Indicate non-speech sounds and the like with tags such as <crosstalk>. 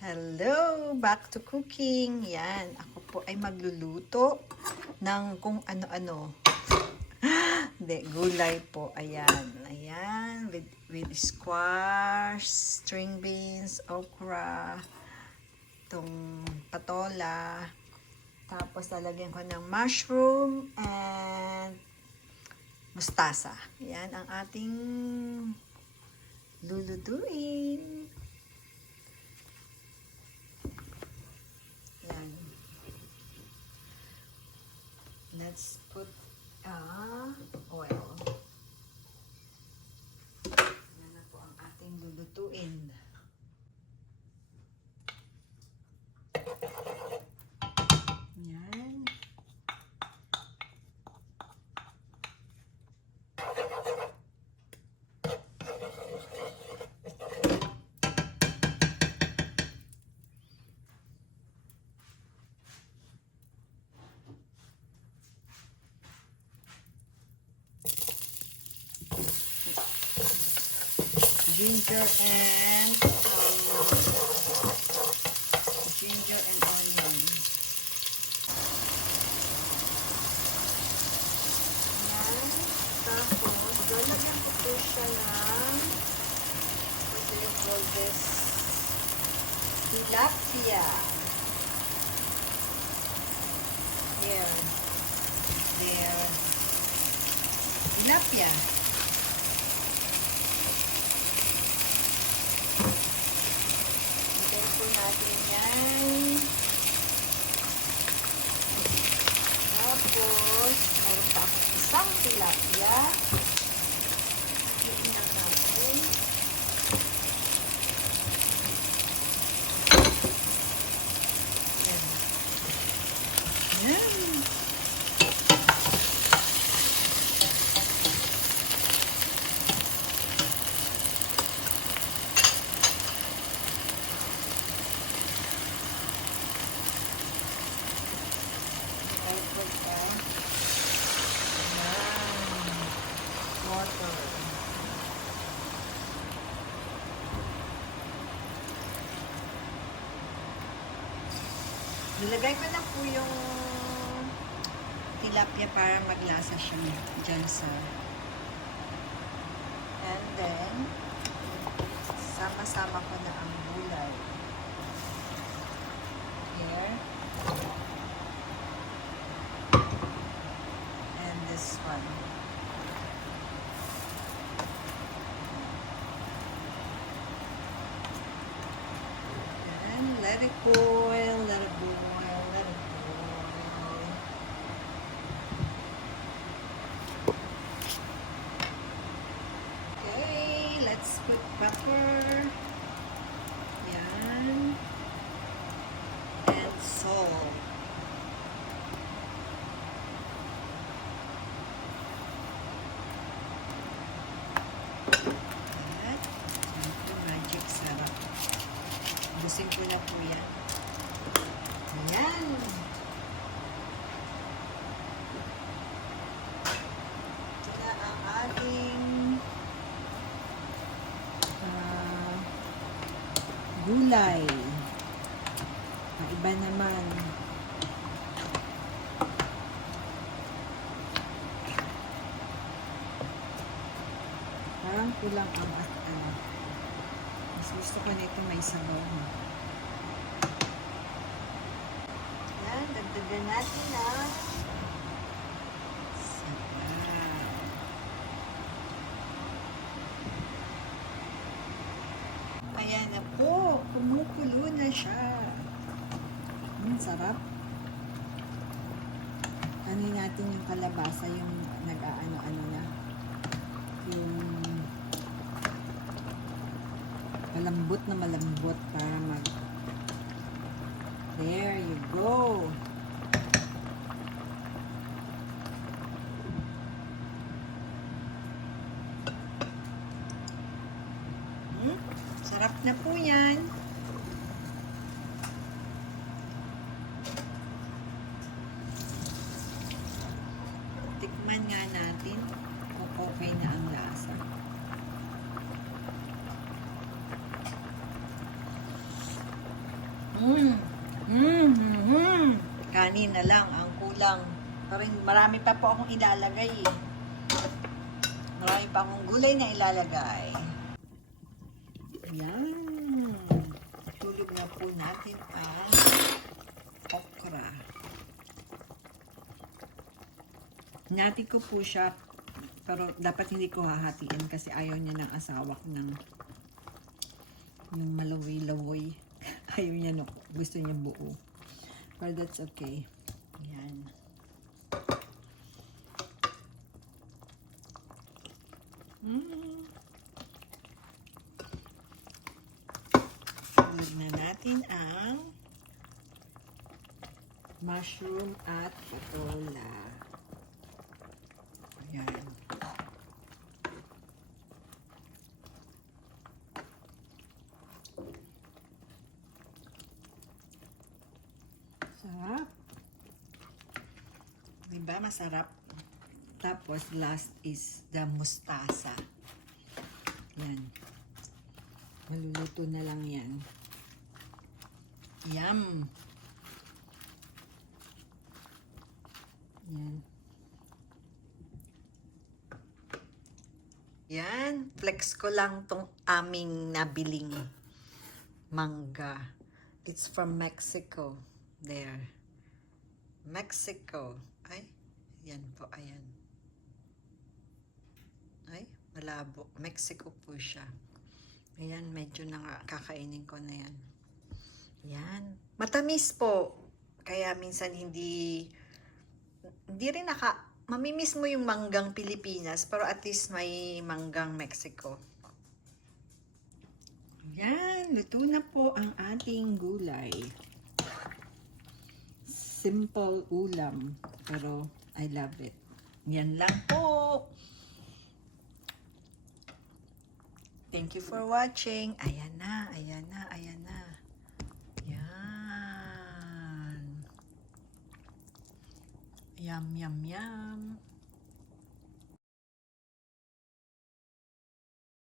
Hello! Back to cooking. Yan. Ako po ay magluluto ng kung ano-ano. <gasps> Hindi, gulay po. Ayan. Ayan. With, with squash, string beans, okra, itong patola. Tapos lalagyan ko ng mushroom and mustasa. Yan ang ating lulutuin. Yan. Let's put uh, oil. Yan na po ang ating lulutuin. Yan. Ginger and um, ginger and onion. Yan. Tapos, lalagyan ko po siya ng what do you call this? Tilapia. Here. There. Tilapia. Hintayin tilapia. Nilagay ko na po yung tilapia para maglasa siya dyan sa and then sama-sama ko na ang gulay. Here. And this one. And let it boil let it boil let it boil Okay, let's put pepper. Yan. And salt. At, yan po, magic sarap. Busin ko na po yan. Ayan. Ito na ang ating ah, gulay. Ah, iba naman. Parang kulang ang at ano. Mas gusto ko nito may sabaw. Yan, dagdagan natin na. Ayan na po, kumukulo na siya. Ang sarap. Ano natin yung kalabasa, yung nag-ano-ano na. Yung malambot na malambot para mag There you go. tikman nga natin kung okay na ang lasa. Mmm! Mmm! Mmm! Kanin na lang ang kulang. Pero marami pa po akong ilalagay eh. Marami pa akong gulay na ilalagay. Yan. Tulog na po natin ang Nati ko po siya, pero dapat hindi ko hahatiin kasi ayaw niya ng asawa ko ng ng malawi-lawoy. <laughs> ayaw niya no, gusto niya buo. But that's okay. Yan. Mm. Tulog na natin ang mushroom at patola. Ayan. Sarap. Diba masarap? Tapos last is the mustasa. Yan. Maluluto na lang yan. Yum! Yan. Yan. Flex ko lang tong aming nabiling mangga. It's from Mexico. There. Mexico. Ay, yan po, ayan. Ay, malabo. Mexico po siya. Ayan, medyo nakakainin ko na yan. Yan. Matamis po. Kaya minsan hindi hindi rin naka mamimiss mo yung manggang Pilipinas pero at least may manggang Mexico. Yan, luto na po ang ating gulay. Simple ulam, pero I love it. Yan lang po. Thank you for watching. Ayan na, ayan na, ayan na. Yum, yum, yum.